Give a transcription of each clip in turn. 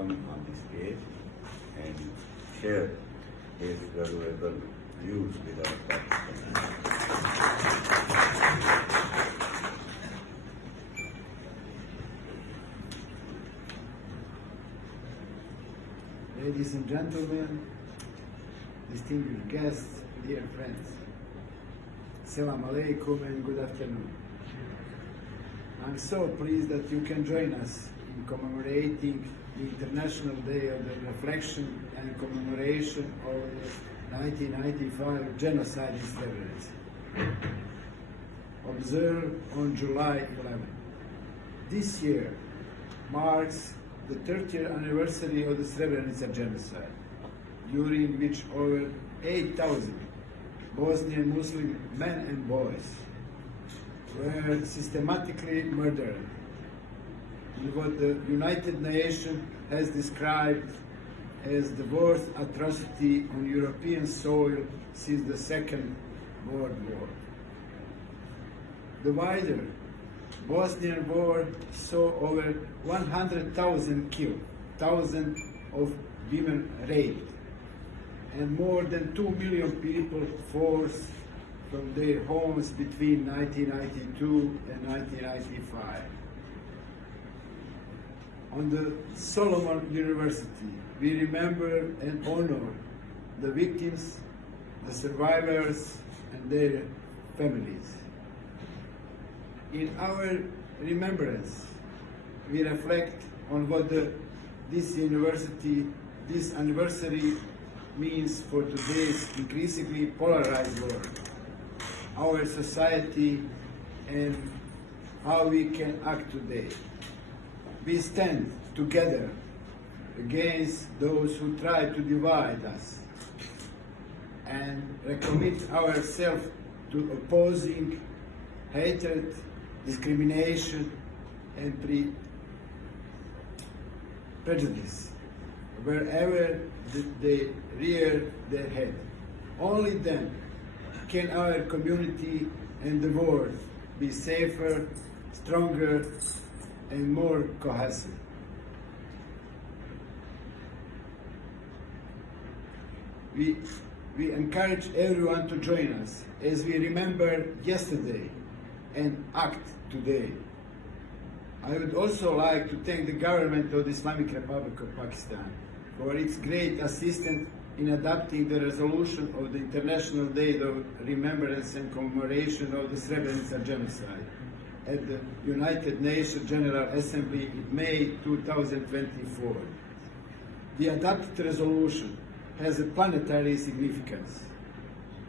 come on the stage and share his valuable views with our participants. Ladies and gentlemen, distinguished guests, dear friends, Assalamu alaikum and good afternoon. I'm so pleased that you can join us in commemorating the International Day of the Reflection and Commemoration of the 1995 Genocide in Srebrenica, observed on July 11. This year marks the 30th anniversary of the Srebrenica genocide, during which over 8,000 Bosnian Muslim men and boys were systematically murdered in what the United Nations has described as the worst atrocity on European soil since the Second World War. The wider Bosnian War saw over 100,000 killed, thousands of women raped, and more than 2 million people forced from their homes between 1992 and 1995. On the Solomon University, we remember and honor the victims, the survivors, and their families. In our remembrance, we reflect on what this anniversary means for today's increasingly polarized world, our society, and how we can act today. We stand together against those who try to divide us and recommit ourselves to opposing hatred, discrimination, and prejudice wherever they rear their head. Only then can our community and the world be safer, stronger, and more cohesive. We encourage everyone to join us as we remember yesterday and act today. I would also like to thank the government of the Islamic Republic of Pakistan for its great assistance in adopting the resolution of the International Day of Remembrance and Commemoration of the Srebrenica Genocide at the United Nations General Assembly in May 2024. The adopted resolution has a planetary significance.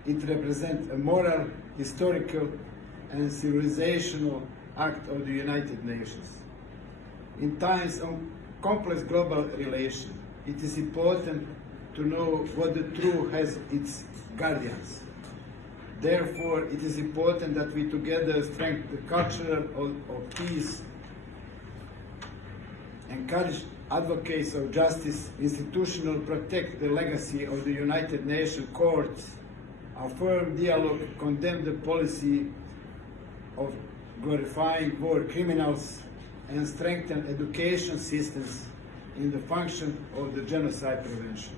It represents a moral, historical, and civilizational act of the United Nations. In times of complex global relations, it is important to know what the truth has its guardians. Therefore, it is important that we together strengthen the culture of peace, encourage advocates of justice, institutional protect the legacy of the United Nations courts, affirm dialogue, condemn the policy of glorifying war criminals, and strengthen education systems in the function of the genocide prevention.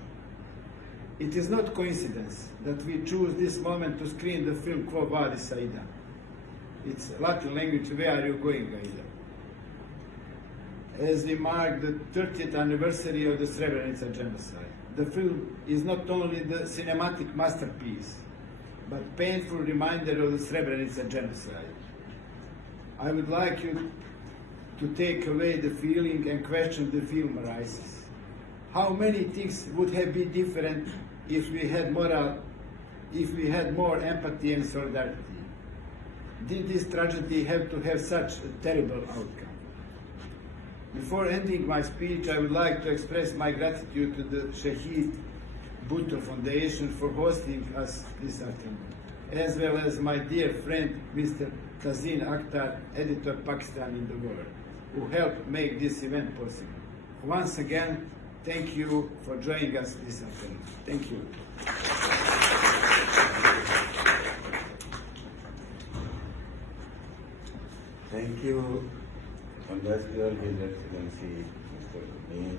It is not coincidence that we choose this moment to screen the film Quo Vadis, Aida. It's Latin language, where are you going, Aida? As we mark the 30th anniversary of the Srebrenica genocide, the film is not only the cinematic masterpiece, but painful reminder of the Srebrenica genocide. I would like you to take away the feeling and question the film arises. How many things would have been different if we had more empathy and solidarity? Did this tragedy have to have such a terrible outcome? Before ending my speech, I would like to express my gratitude to the Shahid Bhutto Foundation for hosting us this afternoon, as well as my dear friend, Mr. Tazeen Akhtar, editor Pakistan in the World, who helped make this event possible. Once again, thank you for joining us this afternoon. Thank you. Thank you, Ambassador, His Excellency Mr. Amin.